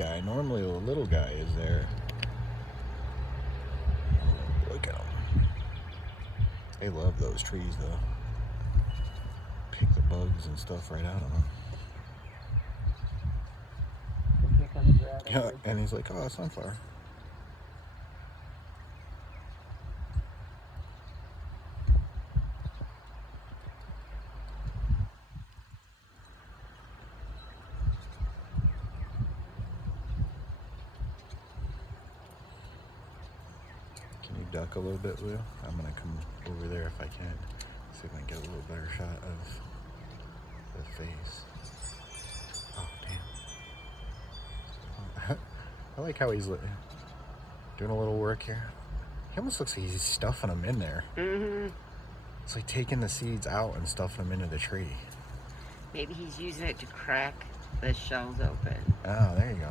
guy. Normally the little guy is there. Oh, look at them. They love those trees though. Pick the bugs and stuff right out of them. Yeah, and he's like, oh, a sunflower. Can you duck a little bit, Lou? I'm gonna come over there if I can. See if I can get a little better shot of the face. Oh, damn. I like how he's doing a little work here. He almost looks like he's stuffing them in there. Mm-hmm. It's like taking the seeds out and stuffing them into the tree. Maybe he's using it to crack the shells open. Oh, there you go.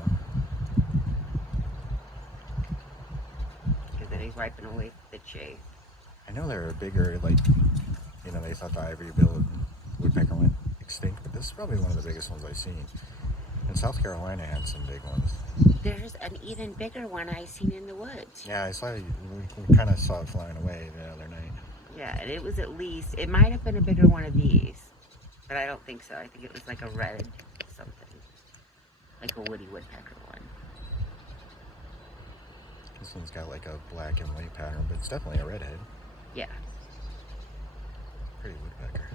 Because then he's wiping away the chafe. I know they're bigger, like, you know, they thought the ivory-billed woodpecker went extinct, but this is probably one of the biggest ones I've seen. And South Carolina had some big ones. There's an even bigger one I seen in the woods. Yeah, I saw it. We kind of saw it flying away the other night. Yeah, and it was at least, it might have been a bigger one of these, but I don't think so. I think it was like a red something, like a woody woodpecker one. This one's got like a black and white pattern, but it's definitely a redhead. Yeah. Pretty woodpecker.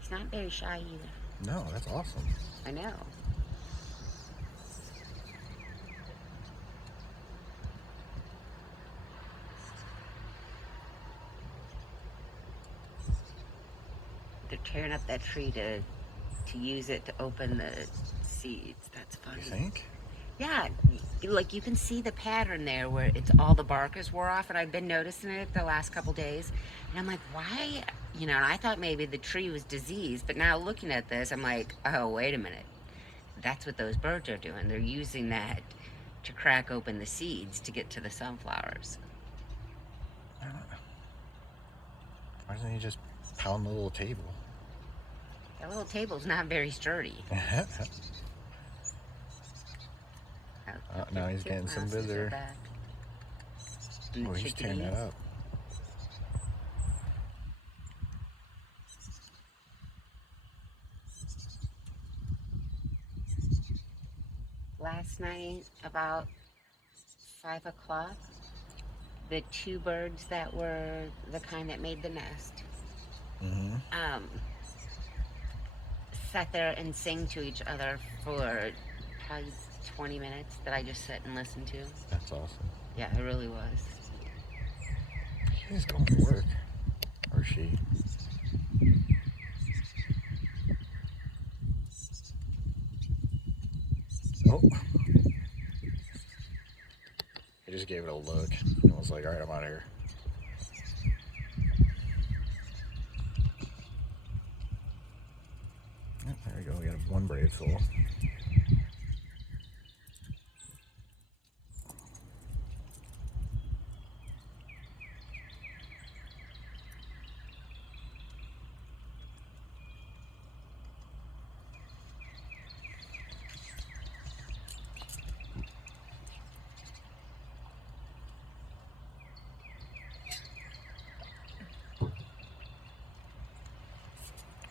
He's not very shy either. No, that's awesome. I know. They're tearing up that tree to use it to open the seeds. That's funny. You think? Yeah, like you can see the pattern there where it's all the bark is wore off, and I've been noticing it the last couple days, and I'm like, why? You know, and I thought maybe the tree was diseased, but now looking at this, I'm like, oh, wait a minute. That's what those birds are doing. They're using that to crack open the seeds to get to the sunflowers. I don't know. Why doesn't he just pound the little table? That little table's not very sturdy. Oh, now he's getting some visitor. Oh, he's tearing that up. Last night, about 5 o'clock, the two birds that were the kind that made the nest sat there and sang to each other for probably 20 minutes that I just sat and listened to. That's awesome. Yeah, it really was. He's going to work. Or she. Oh. He just gave it a look and was like, alright, I'm out of here. Oh, there we go, we got one brave soul.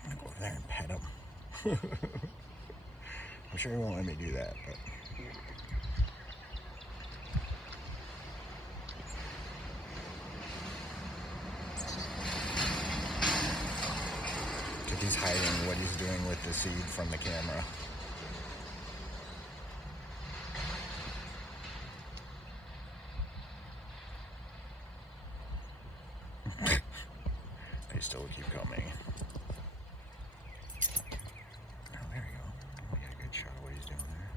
I'm gonna go over there and pet him. I'm sure he won't let me do that, but because he's hiding what he's doing with the seed from the camera. They still keep coming. Oh, there we go. We got a good shot of what he's doing there.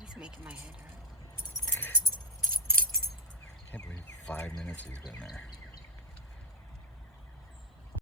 He's making my head hurt. Can't believe 5 minutes he's been there.